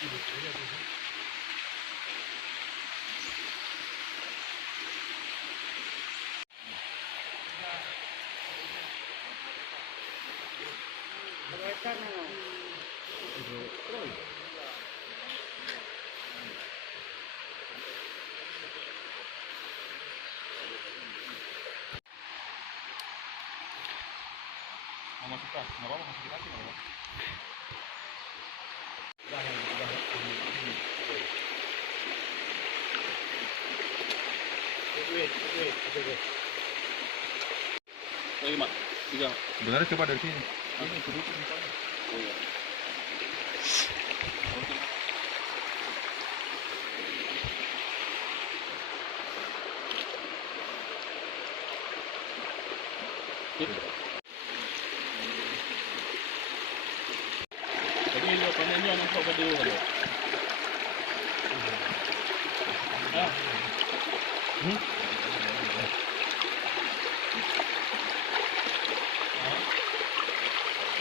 Mau masuk kas, nggak apa-apa, masuk kas nggak apa-apa. Lagi mak, tiga. Sebenarnya coba dari sini. Ini duduk misalnya. Oh ya. Jadi jawabannya anak coba dulu kan? Ah.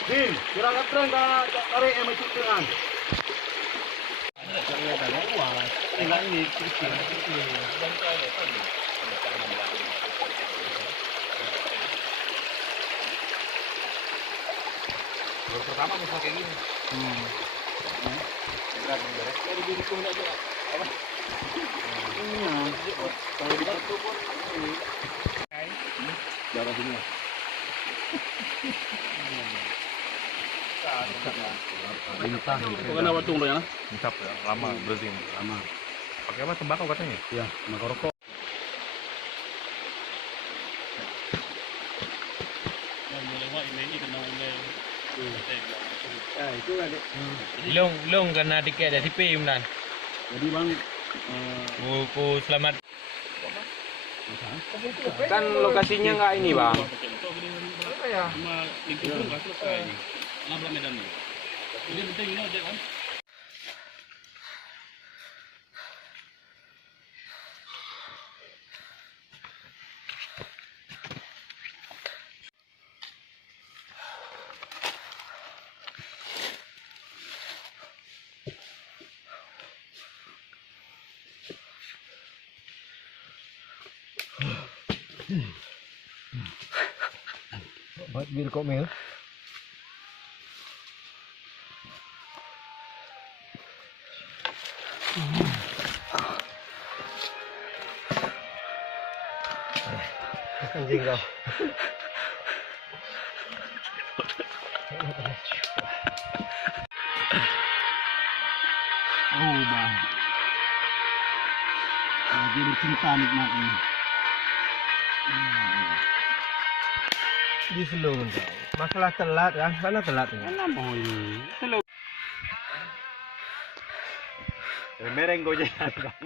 Dim, kurang ngetreng dah tarik yang macam tu kan. Jangan dah luas. Tinggal ni kecil. Baru pertama misal kayak gini. Berat beres. Dari diri tu nak juga. Apa? Kalau di batu pun ini. Darah sini. Bukan awal tunggu ya? Mencap ya, lama berarti lama. Pakai apa tembakau katanya? Ya, tembakau rokok. Itu ada. Belum karena tiket dari PIM dan. Jadi bang, Buku selamat. kan lokasinya nggak ini bang. Ya. Sama lingkup nggak selesai. Nabrak medan nih. Jadi penting ini aja kan. Buat bir kok mil. Anjing kau. Oh bang. Lagi bercinta nikmatnya. Di slow kau. Masalah telat kan? Sana telat ya. Kenapa ini? Selalu. Mereng kau jangan bang.